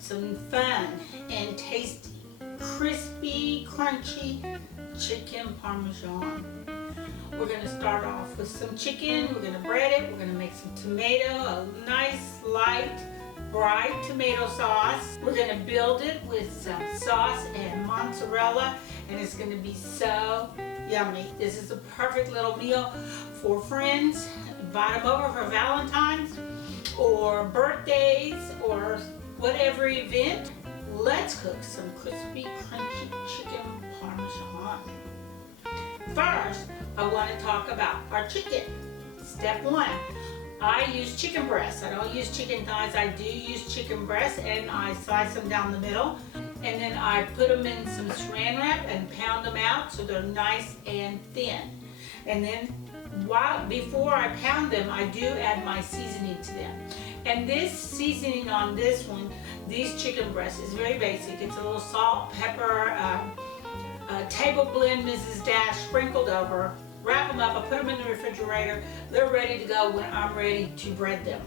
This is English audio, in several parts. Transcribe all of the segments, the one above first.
some fun and tasty, crispy, crunchy chicken parmesan. We're going to start off with some chicken. We're going to bread it. We're going to make some tomato, a nice light bright tomato sauce. We're going to build it with some sauce and mozzarella, and it's going to be so yummy. This is a perfect little meal for friends. Invite them over for Valentine's or birthdays or whatever event. Let's cook some crispy, crunchy chicken parmesan. First, I want to talk about our chicken. Step one, I use chicken breasts. I don't use chicken thighs. I do use chicken breasts, and I slice them down the middle, and then I put them in some saran wrap and pound them out so they're nice and thin. And then before I pound them, I do add my seasoning to them. And this seasoning on this one, these chicken breasts, is very basic. It's a little salt, pepper, a table blend Mrs. Dash sprinkled over. Wrap them up, I put them in the refrigerator. They're ready to go when I'm ready to bread them.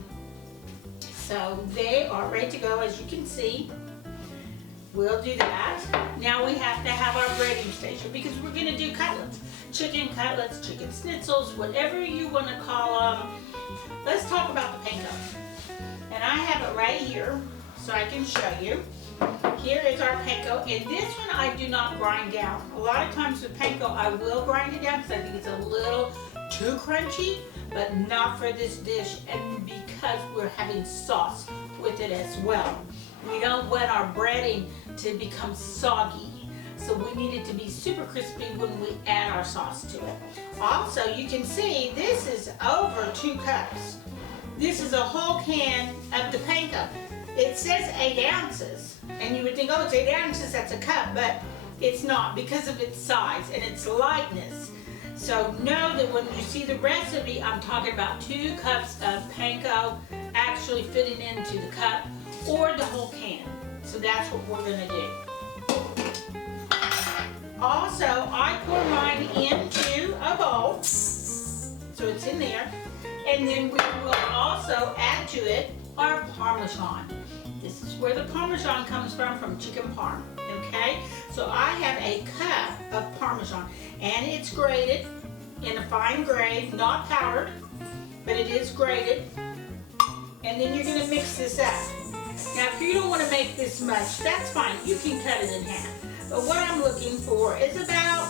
So they are ready to go, as you can see. We'll do that. Now we have to have our breading station because we're going to do cutlets. Chicken cutlets, chicken schnitzels, whatever you want to call them. Let's talk about the panko. And I have it right here so I can show you. Here is our panko, and this one I do not grind down. A lot of times with panko I will grind it down because I think it's a little too crunchy, but not for this dish, and because we're having sauce with it as well. We don't want our breading to become soggy, so we need it to be super crispy when we add our sauce to it. Also, you can see this is over 2 cups. This is a whole can of the panko. It says 8 ounces, and you would think, oh, it's 8 ounces, that's a cup, but it's not because of its size and its lightness. So know that when you see the recipe, I'm talking about 2 cups of panko actually fitting into the cup or the whole can. So that's what we're going to do. Also, I pour mine into a bowl, so it's in there, and then we will also add to it our Parmesan. This is where the Parmesan comes from chicken parm, okay? So I have a cup of Parmesan, and it's grated in a fine grade, not powdered, but it is grated. And then you're gonna mix this up. Now, if you don't wanna make this much, that's fine, you can cut it in half. But what I'm looking for is about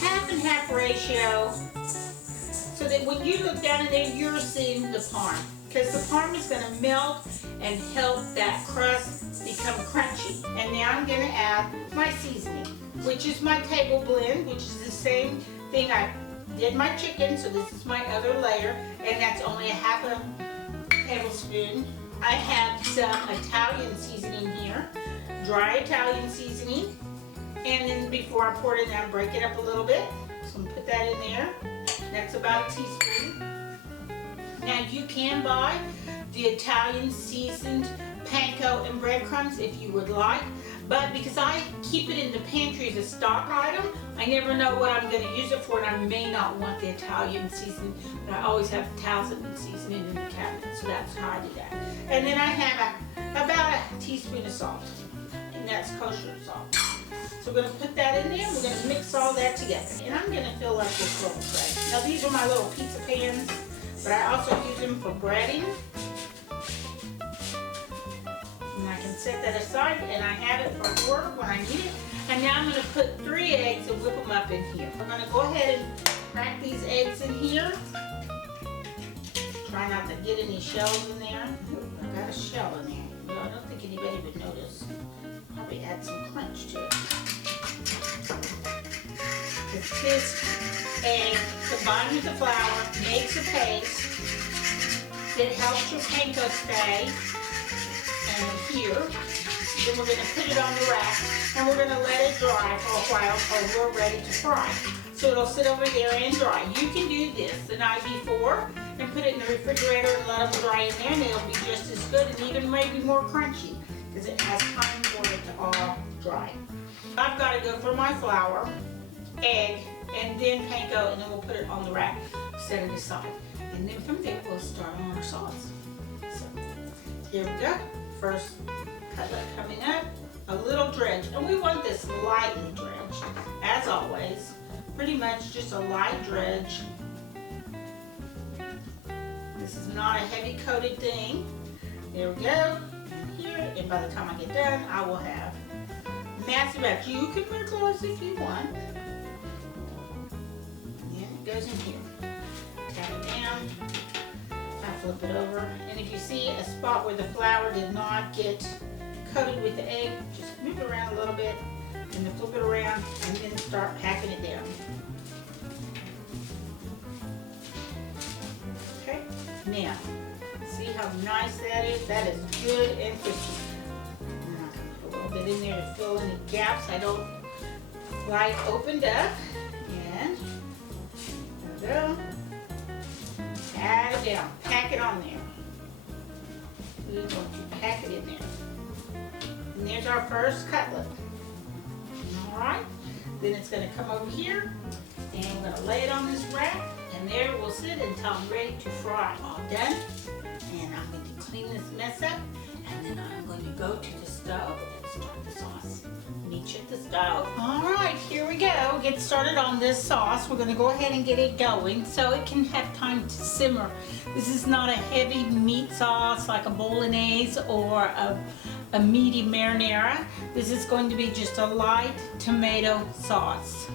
half and half ratio, so that when you look down in there, you're seeing the parm. Because the parm is going to melt and help that crust become crunchy. And now I'm going to add my seasoning, which is my table blend, which is the same thing I did my chicken, so this is my other layer, and that's only a half a tablespoon. I have some Italian seasoning here, dry Italian seasoning, and then before I pour it in there, I break it up a little bit. So I'm going to put that in there. That's about a teaspoon. Now you can buy the Italian seasoned panko and breadcrumbs if you would like, but because I keep it in the pantry as a stock item, I never know what I'm going to use it for, and I may not want the Italian seasoning, but I always have Italian seasoning in the cabinet, so that's how I do that. And then I have about a teaspoon of salt, and that's kosher salt. So we're going to put that in there, and we're going to mix all that together. And I'm going to fill up this little tray. Now these are my little pizza pans, but I also use them for breading. And I can set that aside, and I have it for work when I need it. And now I'm going to put 3 eggs and whip them up in here. We're going to go ahead and crack these eggs in here. Try not to get any shells in there. I got a shell in there. No, I don't think anybody would notice. Probably add some crunch to it. This egg combined with the flour makes a paste that helps your panko stay here. Then we're going to put it on the rack, and we're going to let it dry for a while until we're ready to fry. So it'll sit over there and dry. You can do this the night before and put it in the refrigerator and let them dry in there, and they'll be just as good and even maybe more crunchy because it has time for it to all dry. I've got to go for my flour, egg, and then panko, and then we'll put it on the rack, set it aside. And then from there, we'll start on our sauce. So, here we go. First cutlet coming up. A little dredge, and we want this lightly dredged, as always. Pretty much just a light dredge. This is not a heavy coated thing. There we go. Here, and by the time I get done, I will have massive batch. You can put close if you want. And it goes in here. Tap it down. I flip it over, and if you see a spot where the flour did not get coated with the egg, just move it around a little bit, and then flip it around, and then start packing it down. Okay, now, see how nice that is? That is good and crispy. Now, put a little bit in there to fill any gaps I don't like opened up, and there we go. Add it down, pack it on there. We're going to pack it in there. And there's our first cutlet. Alright, then it's going to come over here, and we're going to lay it on this rack, and there it will sit until I'm ready to fry. All done. And I'm going to clean this mess up, and then I'm going to go to the stove and start the sauce. Meet you at the stove. Alright, here we go. Get started on this sauce. We're going to go ahead and get it going so it can have time to simmer. This is not a heavy meat sauce like a bolognese or a meaty marinara. This is going to be just a light tomato sauce.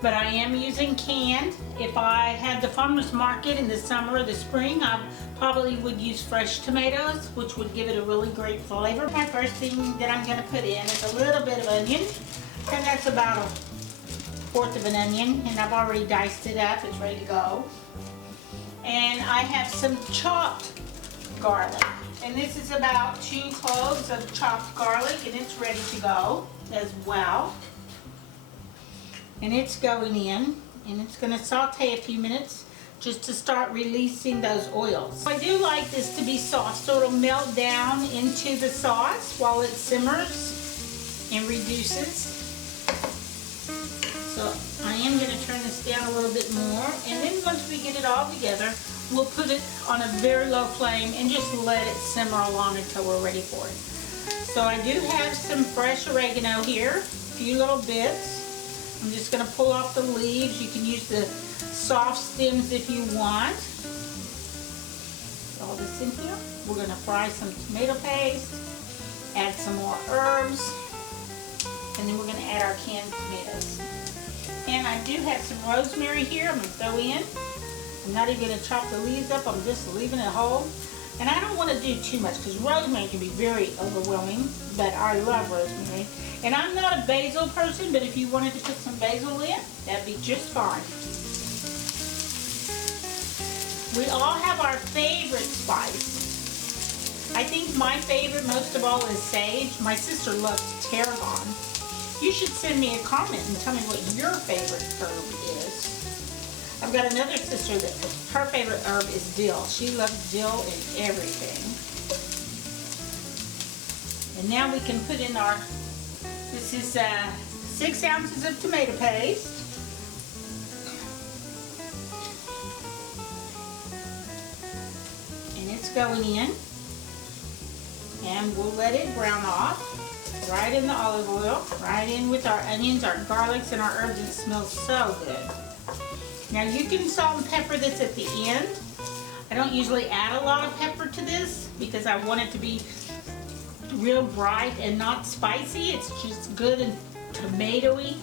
But I am using canned. If I had the farmer's market in the summer or the spring, I probably would use fresh tomatoes, which would give it a really great flavor. My first thing that I'm going to put in is a little bit of onion, and that's about 1/4 of an onion, and I've already diced it up. It's ready to go. And I have some chopped garlic, and this is about 2 cloves of chopped garlic, and it's ready to go as well. And it's going in, and it's going to saute a few minutes just to start releasing those oils. I do like this to be soft so it'll melt down into the sauce while it simmers and reduces. So I am going to turn this down a little bit more, and then once we get it all together, we'll put it on a very low flame and just let it simmer along until we're ready for it. So I do have some fresh oregano here, a few little bits. I'm just going to pull off the leaves. You can use the soft stems if you want. All this in here. We're going to fry some tomato paste, add some more herbs, and then we're going to add our canned tomatoes. And I do have some rosemary here I'm going to throw in. I'm not even going to chop the leaves up. I'm just leaving it whole. And I don't want to do too much because rosemary can be very overwhelming, but I love rosemary. And I'm not a basil person, but if you wanted to put some basil in, that'd be just fine. We all have our favorite spice. I think my favorite most of all is sage. My sister loves tarragon. You should send me a comment and tell me what your favorite herb is. I've got another sister that her favorite herb is dill. She loves dill in everything. And now we can put in our, this is 6 ounces of tomato paste. And it's going in. And we'll let it brown off. Right in the olive oil. Right in with our onions, our garlics, and our herbs. It smells so good. Now you can salt and pepper this at the end. I don't usually add a lot of pepper to this because I want it to be real bright and not spicy. It's just good and tomatoey.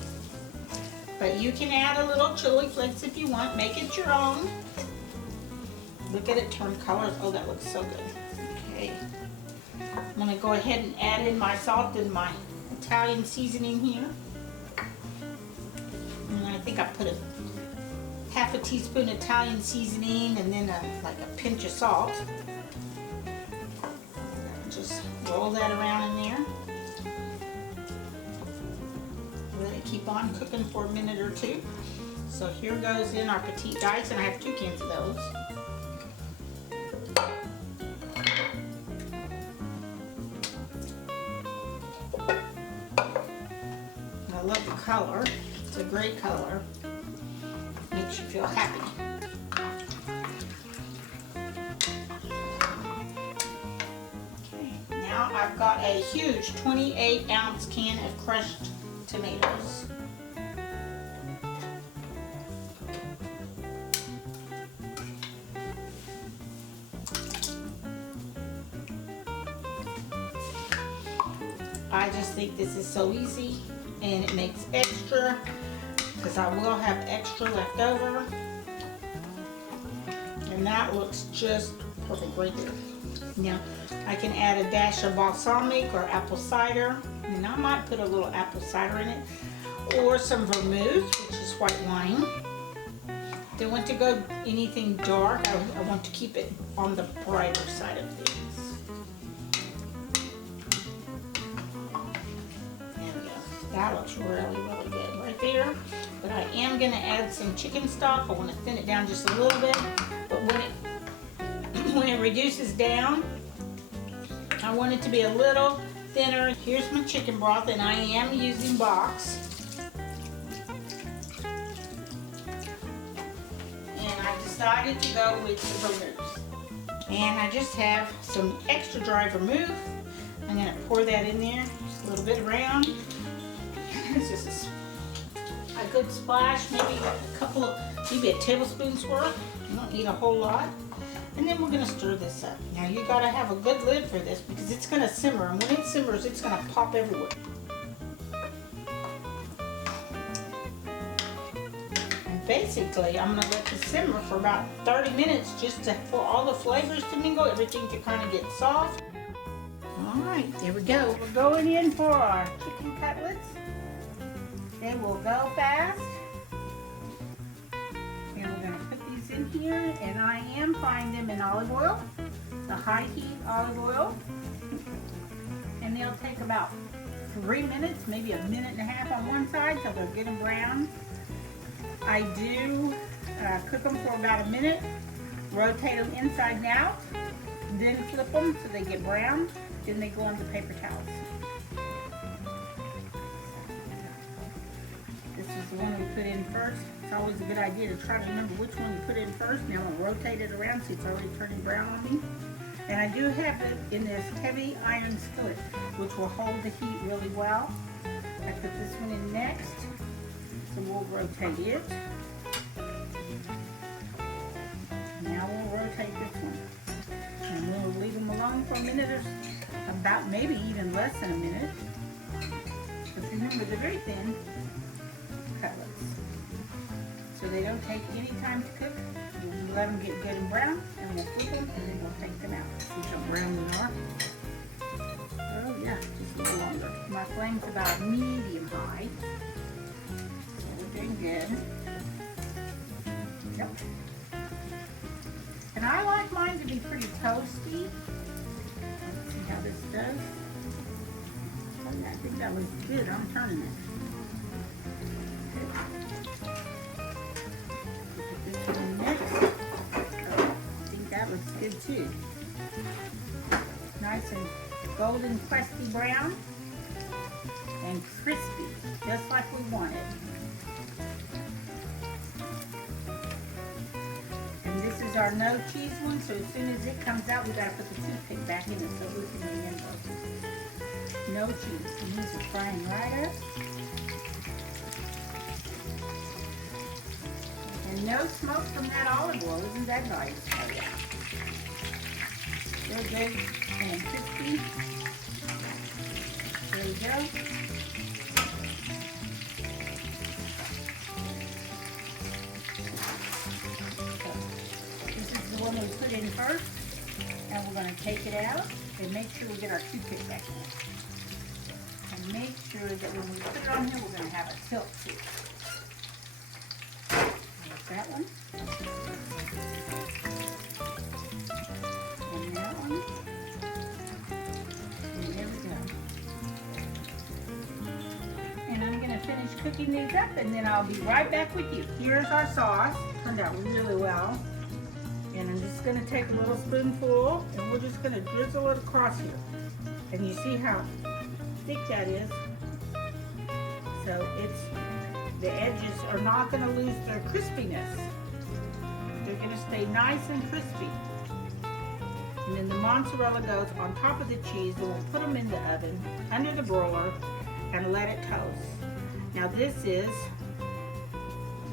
But you can add a little chili flakes if you want. Make it your own. Look at it turn colors. Oh, that looks so good. Okay. I'm going to go ahead and add in my salt and my Italian seasoning here. And I think I put a half a teaspoon Italian seasoning and then like a pinch of salt. Just roll that around in there. Let it keep on cooking for a minute or two. So here goes in our petite dice, and I have 2 cans of those. I love the color. It's a great color. Makes you feel happy. Okay, now I've got a huge 28-ounce can of crushed tomatoes. I just think this is so easy, and it makes extra, because I will have extra left over. And that looks just perfect right there. Now, I can add a dash of balsamic or apple cider, and I might put a little apple cider in it, or some vermouth, which is white wine. Don't want to go anything dark. I want to keep it on the brighter side of things. That looks really, really good right there. But I am going to add some chicken stock. I want to thin it down just a little bit. But when it reduces down, I want it to be a little thinner. Here's my chicken broth, and I am using box. And I decided to go with the vermouth. And I just have some extra dry vermouth. I'm going to pour that in there, just a little bit around. It's just a good splash, maybe a tablespoon's worth. You don't need a whole lot. And then we're going to stir this up. Now you got to have a good lid for this, because it's going to simmer, and when it simmers, it's going to pop everywhere. And basically, I'm going to let this simmer for about 30 minutes just for all the flavors to mingle, everything to kind of get soft. All right, there we go. We're going in for our chicken cutlets. They will go fast. And we're going to put these in here, and I am frying them in olive oil, the high heat olive oil. And they'll take about 3 minutes, maybe a minute and a half on one side, so they'll get them brown. I do cook them for about a minute, rotate them inside and out, then flip them so they get brown, then they go on the paper towels. This is the one we put in first. It's always a good idea to try to remember which one you put in first. Now I'm going to rotate it around so it's already turning brown on me. And I do have it in this heavy iron skillet, which will hold the heat really well. I put this one in next, so we'll rotate it. Now we'll rotate this one. And we'll leave them alone for a minute or about maybe even less than a minute. But remember, they're very thin cutlets, so they don't take any time to cook. We'll let them get good and brown, and we'll flip them, and then we'll take them out. See how brown they are. Oh yeah, just a little longer. My flame's about medium high, so we're doing good. Yep. And I like mine to be pretty toasty. Let's see how this does. Oh yeah, I think that was good. I'm turning it. Put this one in next. Oh, I think that looks good too. Nice and golden, crusty brown and crispy, just like we wanted. And this is our no cheese one, so as soon as it comes out, we gotta put the toothpick back in it so we can remember. No cheese. And these are frying right up. And no smoke from that olive oil. Isn't that nice? Oh yeah. So good and crispy. There you go. This is the one we put in first, and we're going to take it out and make sure we get our toothpick back in it. And make sure that when we put it on here, we're going to have a tilt to it. There's that one. And that one. And there we go. And I'm going to finish cooking these up, and then I'll be right back with you. Here's our sauce. Turned out really well. And I'm just going to take a little spoonful, and we're just going to drizzle it across here. And you see how thick that is. So the edges are not going to lose their crispiness. They're going to stay nice and crispy. And then the mozzarella goes on top of the cheese, and we'll put them in the oven under the broiler and let it toast. Now this is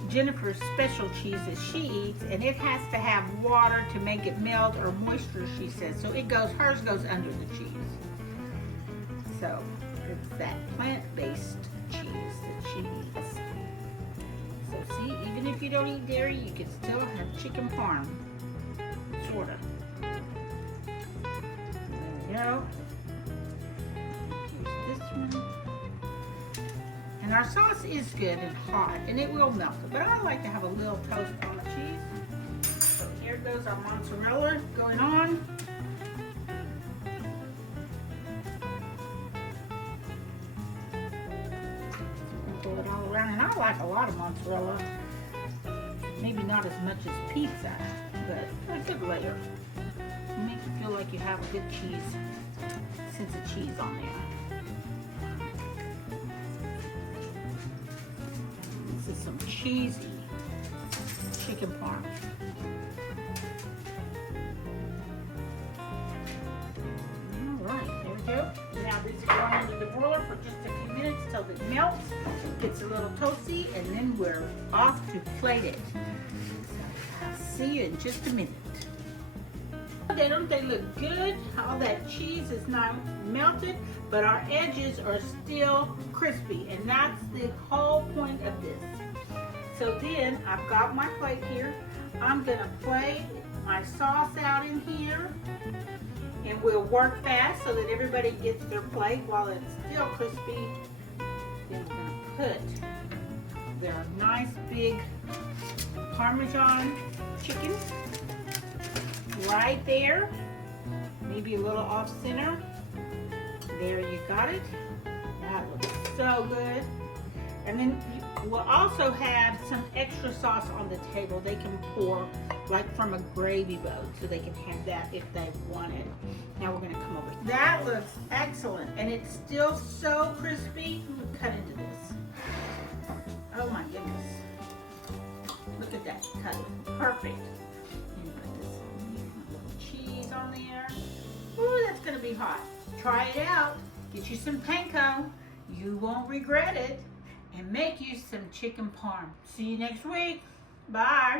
Jennifer's special cheese that she eats, and it has to have water to make it melt, or moisture, she says. So hers goes under the cheese. So it's that plant-based cheese that she eats. So see, even if you don't eat dairy, you can still have chicken parm, sorta. There we go. Here's this one. And our sauce is good and hot, and it will melt it, but I like to have a little toast on the cheese. So here goes our mozzarella going on. Pull it all around, and I like a lot of mozzarella. Maybe not as much as pizza, but a good layer. It makes you feel like you have a good cheese, sense of cheese on there. This is some cheesy chicken parm. Alright, there we go. Now this is going under the broiler for just a few minutes till it melts, gets a little toasty, and then we're off to plate it. So I'll see you in just a minute. Don't they look good? All that cheese is not melted, but our edges are still crispy, and that's the whole point of this. So then I've got my plate here. I'm gonna plate my sauce out in here, and we'll work fast so that everybody gets their plate while it's still crispy. Then we're gonna put their nice big Parmesan chicken right there, maybe a little off center. There, you got it. That looks so good. And then we'll also have some extra sauce on the table. They can pour like from a gravy boat, so they can have that if they want it. Now we're gonna come over. That looks excellent, and it's still so crispy. I'm gonna cut into this. Oh my goodness. Look at that cut. Perfect. On there. Ooh, that's gonna be hot. Try it out. Get you some panko. You won't regret it. And make you some chicken parm. See you next week. Bye.